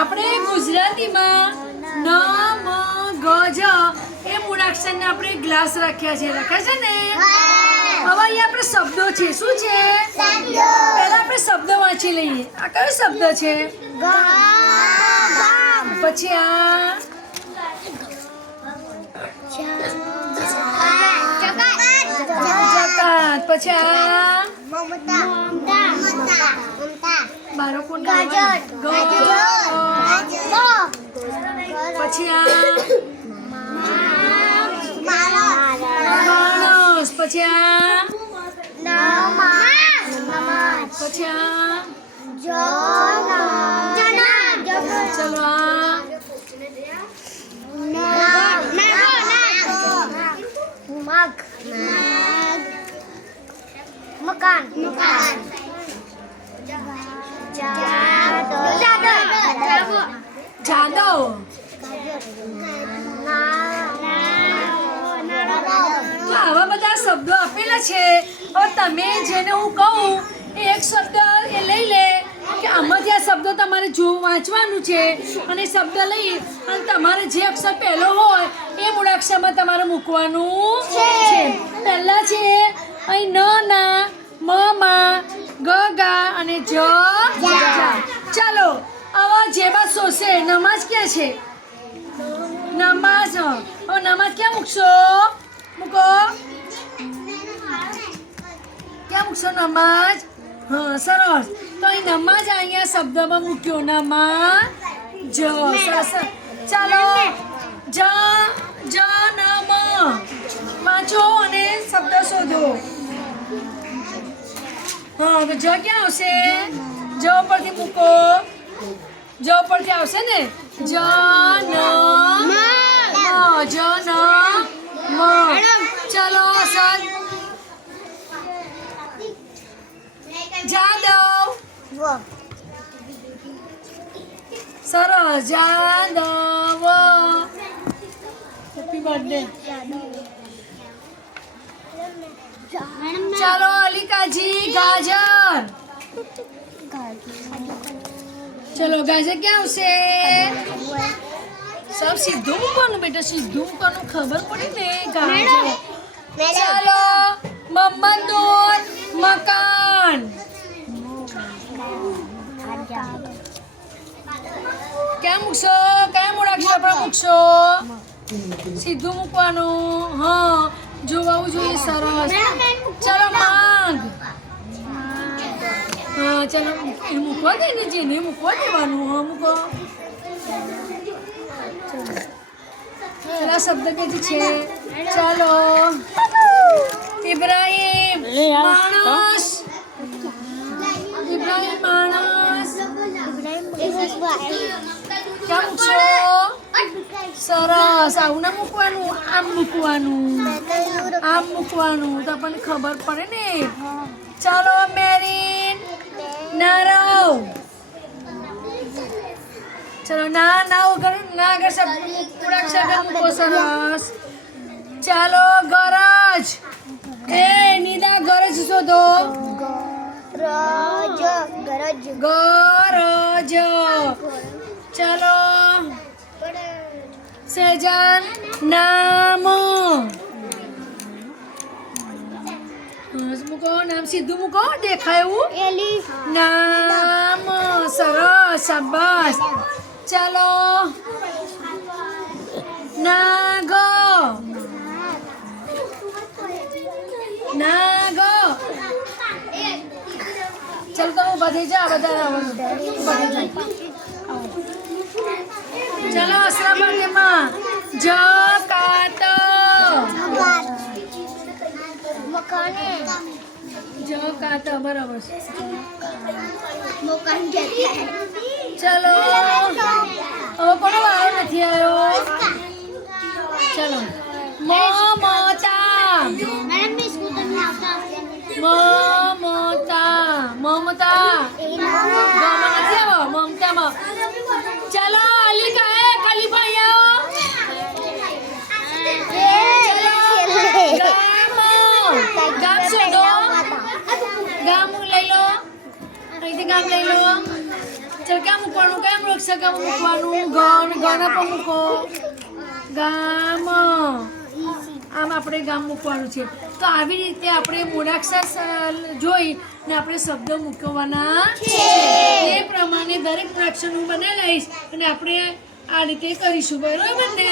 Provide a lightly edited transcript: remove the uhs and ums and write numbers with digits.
આપણે ગુજરાતીમાં ન મ ગ જ એ મૂળાક્ષરને આપણે ગ્લાસ રાખ્યા છે. રાખ્યા છે ને? હવે અહીંયા આપણે શબ્દો છે. શું છે? પહેલા આપણે શબ્દ વાંચી લઈએ. આ કયો શબ્દ છે? પછી આ જકાત. પછી આ બાળકોને પછી આ માણસ. પછી આ પછી આ ચલો આ મકાન જાદવ. તો આવા બધા શબ્દો આપેલા છે. હવે તમે જેને હું કહું એ એક શબ્દ એ લઈ લે કે આમાંથી આ શબ્દો તમારે વાંચવાનું છે અને શબ્દ લઈ અને તમારે જે અક્ષર પહેલો હોય એ મૂળાક્ષરમાં તમારે મૂકવાનું છે. પહેલા છે અહીં ન ના મ માં ગ ગા અને જ જા. ચાલો આવા જેવા શોષે નમાજ ક્યાં છે? નમાજ. હવે નમાજ ક્યાં મૂકશો? મૂકો. ક્યાં મૂકશો નમાજ? હા, સરસ. તો અહીં નમાજ અહીંયા શબ્દમાં મૂક્યો. નમાજ જ. સરસ. ચાલો જ જ ન મ વાંચો અને શબ્દ શોધો. હા, તો જ ક્યાં આવશે? જ પરથી મૂકો. જ પરથી આવશે ને? જ ન મ. જ ન મ. ચલો સર. જાદવ. સરસ. જાદવ. Happy birthday. ચાલો અલિકાજી. ગાજર. ચલો ગાજર ક્યાં આવશે? સબ સીધું મૂકવાનું બેટા. સીધું મૂકવાનું ખબર પડી ને. ગાજર. ચાલો મમ્મદુર. મકાન. ક્યાં મૂકશો? કયા મૂળાક્ષર પર મૂકશો? સીધું મૂકવાનું. હા, જોવાવું જોઈએ. સરસ. ચાલો માંગ. હા, ચાલો એ મૂકવા દે ને. જેને મૂકવા દેવાનું. હા, મૂકો. પેલા શબ્દ ક્યાંથી છે? ચાલો ઇબ્રાહિમ. માણસ. ઇબ્રાહિમ માણસ. ક્યાં મૂકશો? સરસ. આવું ના મૂકવાનું. આમ મૂકવાનું. આમ મૂકવાનું તો આપણને ખબર પડે ને. ચાલો મેરીન. નારવ. ચલો ના ના વગર ના આગળ શબ્દ મૂળાક્ષર મૂકો. સરસ. ચાલો ગરજ. એ નિદા ગરજ શોધો. ગરજ. ચાલો સેજાન. નામ. મૂકો. નામ સીધું મૂકો. દેખાય એવું. નામ. સરસ. શાબાશ. ચાલો નાગ. નાગ. ચાલો તો ઉભા થઈ જા. બધા ચાલો અસરા પાટેમાં. જકાત. જકાત. બરાબર. ચલો હવે કોનો વારો નથી આવ્યો? ચલો મમતા. મમતા. ગામાં નથી આવ્યો. મમતામાં. ચલો અલીકા. એ ખલીફા અહીંયા આવો. ગામ શોધો. ગામ લઈ લો. અહીંથી ગામ લઈ લો. ચાલ ક્યાં મૂકવાનું? કયા મૂળાક્ષર મૂકવાનું? ગણ પર મૂકો. ગામ આમ આપણે ગામ મૂકવાનું છે. તો આવી રીતે આપણે મૂળાક્ષર જોઈ ને આપણે શબ્દ મૂકવાના છે. એ પ્રમાણે દરેક મૂળાક્ષર હું બનાવી લઈશ અને આપણે આ રીતે કરીશું. બરોબર ને?